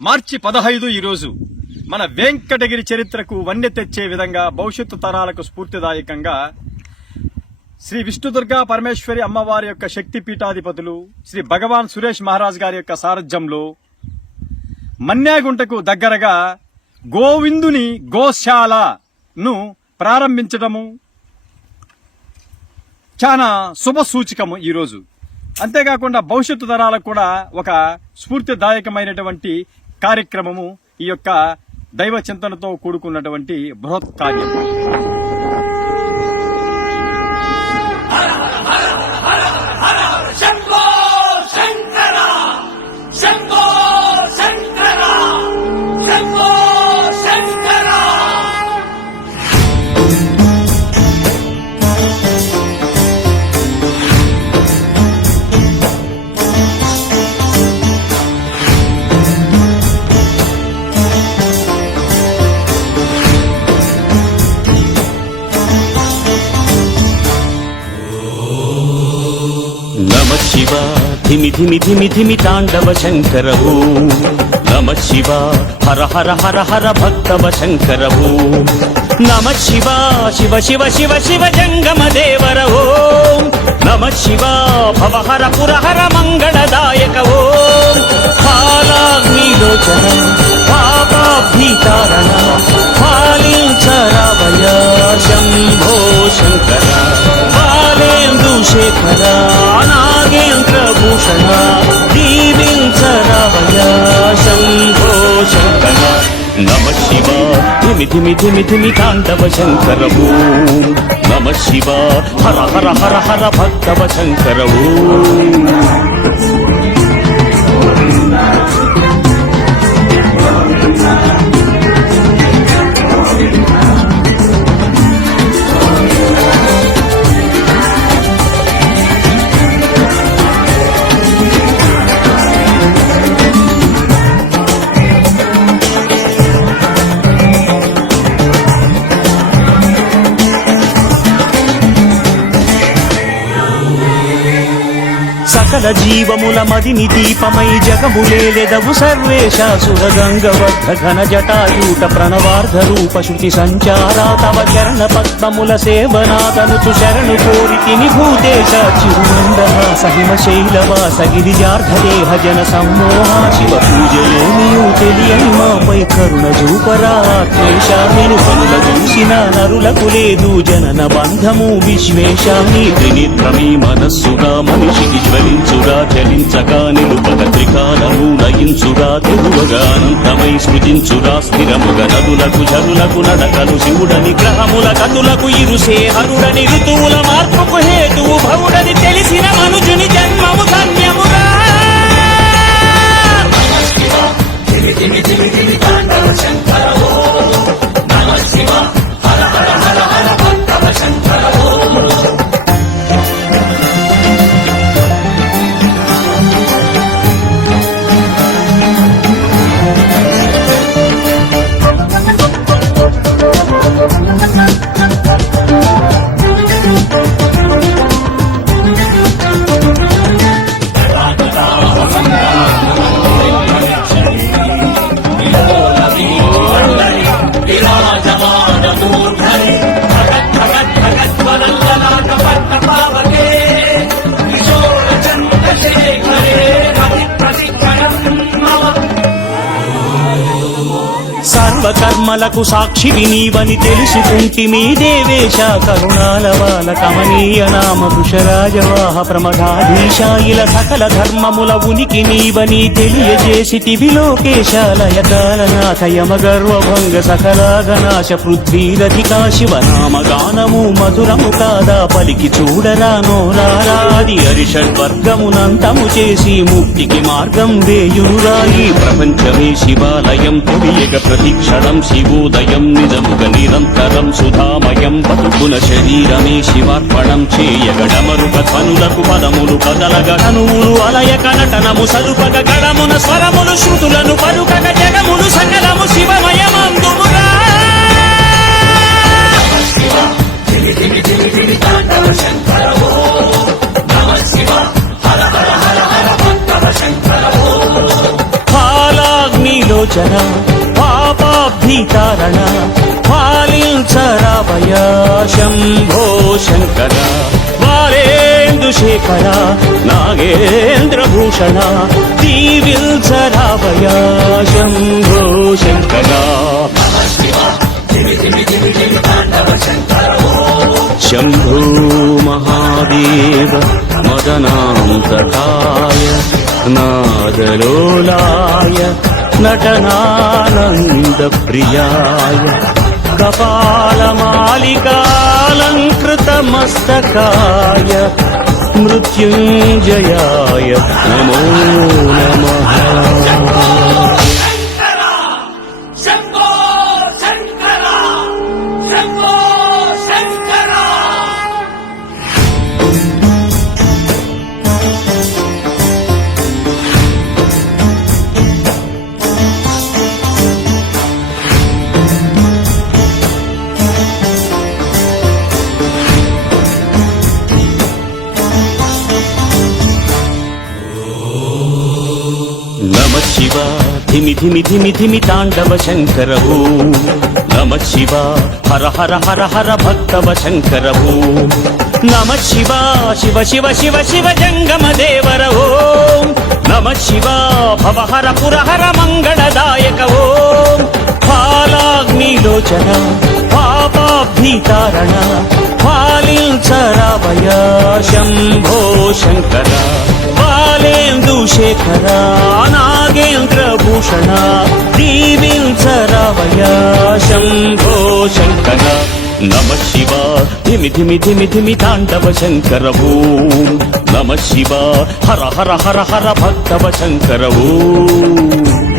మార్చి 15 ఈరోజు మన వెంకటగిరి చరిత్రకు వన్నె తెచ్చే విధంగా భవిష్యత్తు తరాలకు స్ఫూర్తిదాయకంగా శ్రీ విష్ణుదుర్గా పరమేశ్వరి అమ్మవారి యొక్క శక్తి పీఠాధిపతులు శ్రీ భగవాన్ సురేష్ మహారాజ్ గారి యొక్క సారథ్యంలో మన్యాగుంటకు దగ్గరగా గోవిందుని గోశాలను ప్రారంభించడము చాలా శుభ సూచకము ఈరోజు. అంతేకాకుండా భవిష్యత్తు తరాలకు కూడా ఒక స్ఫూర్తిదాయకమైనటువంటి కార్యక్రమము ఈ యొక్క దైవ చింతనతో కూడుకున్నటువంటి బృహత్ కార్యం. నమ శివ ధిమి ధిమి ధిమి ధిమి తాండవ శంకర ఓం నమ శివ హర హర హర హర భక్తవ శంకర ఓం నమ శివ శివ శివ శివ శివ జంగమ దేవర ఓం నమ శివ భవ హర పురహర మంగళదాయక ఓం కాలాగ్నిలోచన పాపాభీతారణ పాలించరావయ శంభో శంకర శేఖర నాగేంద్ర భూషణ దీవించరావయ శంభో శంకర నమ శివ ధిమి ధిమి ధిమి ధిమి తాండవ శంకర ఓం నమ శివ హర హర హర హర భక్తవ శంకర ఓం. సకల జీవముల మదిని దీపమై జగములేదవు సర్వేశాసుర గంగవర్ధ ఘన జటాయూట ప్రణవార్ధ రూప శృతి సంచారా తవ చరణ పద్మముల సేవనాదనుచు శరణు కోరితిని భూతేశ చిరుమందహాస హిమ శైలవాస గిరిజార్ధదేహ జన సమ్మోహ శివ పూజయోనియు తెలియని మాపై కరుణ చూపరాత్మేశామిను పనుల చూసిన నరులకు లేదు జనన బంధము విశ్వేశామి త్రినిత్రమీ మనస్సుగా మనిషికి జ్వలించుగా చలించగా నిలుపగ త్రికాలము నయించుగా తెలువగా అనంతమై సృజించుగా స్థిరముగా నదులకు జరులకు నడకలు శివుడని గ్రహముల గతులకు ఇరుసే హరుడని ఋతువుల మార్పుకు హేతువు భవుడని తెలిసిన మనుజుని జన్మము ధన్యముగా సర్వకర్మలకు సాక్షివి నీవని తెలుసుకుంటిమీ దేవేశ కరుణాల బాల కమనీయ నామ వృషరాజవాహ ప్రమదాధీశ ఇల సకల ధర్మముల ఉనికి నీవని తెలియజేసితివి లోకేశాలయ కాలనాథ యమ గర్వభంగ సకలాగనాశ పృథ్వీరధికా శివనామ గానము మధురము కాదా పలికి చూడరా నోరారాది అరిషడ్వర్గమునంతము చేసి ముక్తికి మార్గం వేయురా ఈ ప్రపంచమే శివాలయం తొలియగ ప్రతిక్షణం శివోదయం నిజముగ నిరంతరం సుధామయం బతుకుల శరీరమే శివార్పణం చేయగడమరుక ధ్వనులకు పదములు కదలగ కనువులు అలయక నటనము సలుపగ గడమున స్వరములు శృతులను పలుకగ జగములు సకలము శివమయమందుమురా నీలోచన పాపాభీతారణ పాలించరావయ శంభో శంకర బాలేందుశేఖర నాగేంద్రభూషణ దీవిల్చరావయ శంభో శంకర శంభో మహాదేవ మదనాంతకాయ నాదలోలాయ నటనానందప్రియాయ కపాలమాలికాలంకృతమస్తకాయ మృత్యుంజయాయ నమో నమః. శంభో శంకర శంభో శంకర నమ శివ ధిమి ధిమి ధిమి ధిమి తాండవ శంకర ఓం నమ శివ హర హర హర హర భక్తవ శంకర ఓం నమ శివ శివ శివ శివ శివ జంగమ దేవర ఓం నమ శివ భవహర పురహర మంగళదాయక ఓం ఫాలాగ్నిలోచన పాపాభీతారణ పాలించరావయ శంభో శంకర బాలేందుశేఖర నాగేంద్రభూషణ దీవించరావయ శంభో శంకర నమ శివ ధిమి ధిమి ధిమి ధిమి తాండవ శంకర ఓం నమ శివ హర హర హర హర భక్తవ శంకర ఓం